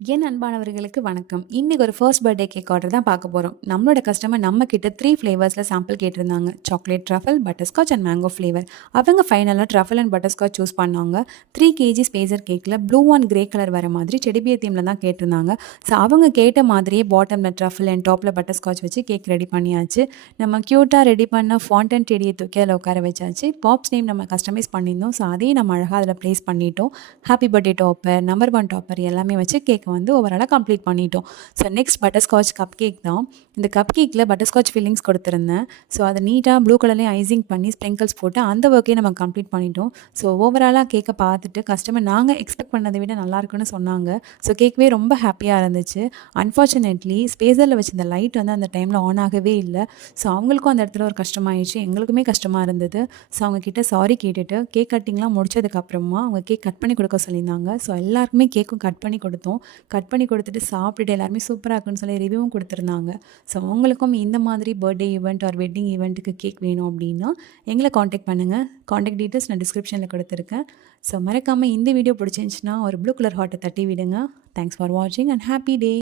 என் அன்பானவர்களுக்கு வணக்கம். இன்னைக்கு ஒரு ஃபர்ஸ்ட் பர்த்டே கேக் ஆர்டர் தான் பார்க்க போறோம். நம்மளோட கஸ்டமர் நம்ம கிட்ட 3 ஃப்ளேவர்ஸ்ல சாம்பிள் கேட்டிருந்தாங்க. Chocolate truffle, butterscotch and mango flavour. அவங்க ஃபைனலா ட்ரஃபிள் அண்ட் பட்டர்ஸ்காட்ச் சூஸ் பண்ணாங்க. 3 கேஜி ஸ்பேசர் கேக்ல ப்ளூ அண்ட் கிரே கலர் வர மாதிரி டெடிபியர் தீம்ல தான் கேட்டிருந்தாங்க. ஸோ அவங்க கேட்ட மாதிரியே பாட்டம்ல ட்ரஃபிள் அண்ட் டாப்ல பட்டர்ஸ்காட்ச் வச்சு கேக் ரெடி பண்ணியாச்சு. நம்ம க்யூட்டாக ரெடி பண்ண ஃபாண்டன் டெடியை தூக்கி அதில் உட்கார வச்சாச்சு. பாப்ஸ் நேம் நம்ம கஸ்டமைஸ் பண்ணியிருந்தோம். ஸோ அதையும் நம்ம அழகாக அதில் ப்ளேஸ் பண்ணிட்டோம். Happy birthday topper, number 1 topper எல்லாமே வச்சு கேக் வந்து ஓவராலாக கம்ப்ளீட் பண்ணிட்டோம். So next butterscotch cup cake தான். இந்த கப் கேக்கில் பட்டர்ஸ்காட்ச் ஃபில்லிங்ஸ் கொடுத்துருந்தேன். ஸோ அதை நீட்டாக ப்ளூ கலர்லேயும் ஐசிங் பண்ணி ஸ்ப்ரிங்கிள்ஸ் போட்டு அந்த ஒர்க்கையும் நம்ம கம்ப்ளீட் பண்ணிட்டோம். ஸோ ஓவராலாக கேக்கை பார்த்துட்டு கஸ்டமர் நாங்கள் எக்ஸ்பெக்ட் பண்ணதை விட நல்லா இருக்குன்னு சொன்னாங்க. ஸோ கேட்கவே ரொம்ப ஹாப்பியாக இருந்துச்சு. அன்ஃபார்ச்சுனேட்லி ஸ்பேஸரில் வச்சு இந்த லைட் வந்து அந்த டைமில் ஆன் ஆகவே இல்லை. ஸோ அவங்களுக்கும் அந்த இடத்துல ஒரு கஷ்டமாயிடுச்சு, எங்களுக்குமே கஷ்டமாக இருந்தது. ஸோ அவங்கக்கிட்ட சாரி கேட்டுட்டு கேக் கட்டிங்லாம் முடிச்சதுக்கப்புறமா அவங்க கேக் கட் பண்ணி கொடுக்க சொல்லியிருந்தாங்க. ஸோ எல்லாருக்குமே கேக்கும் கட் பண்ணி கொடுத்தோம். கட் பண்ணி கொடுத்துட்டு சாப்பிட்டுட்டு எல்லாருமே சூப்பராக இருக்குன்னு சொல்லி ரிவ்யூவும் கொடுத்துருந்தாங்க. ஸோ உங்களுக்கும் இந்த மாதிரி பர்த்டே ஈவெண்ட் ஆர் வெட்டிங் ஈவெண்ட்டுக்கு கேக் வேணும் அப்படின்னா எங்களை காண்டாக்ட் பண்ணுங்கள். காண்டாக்ட் டீட்டெயில்ஸ் நான் டிஸ்கிரிப்ஷனில் கொடுத்துருக்கேன். ஸோ மறக்காமல் இந்த வீடியோ பிடிச்சிருந்துச்சுன்னா ஒரு ப்ளூ கலர் ஹார்ட்டை தட்டி விடுங்க. தேங்க்ஸ் ஃபார் வாட்சிங் அண்ட் ஹாப்பி டே.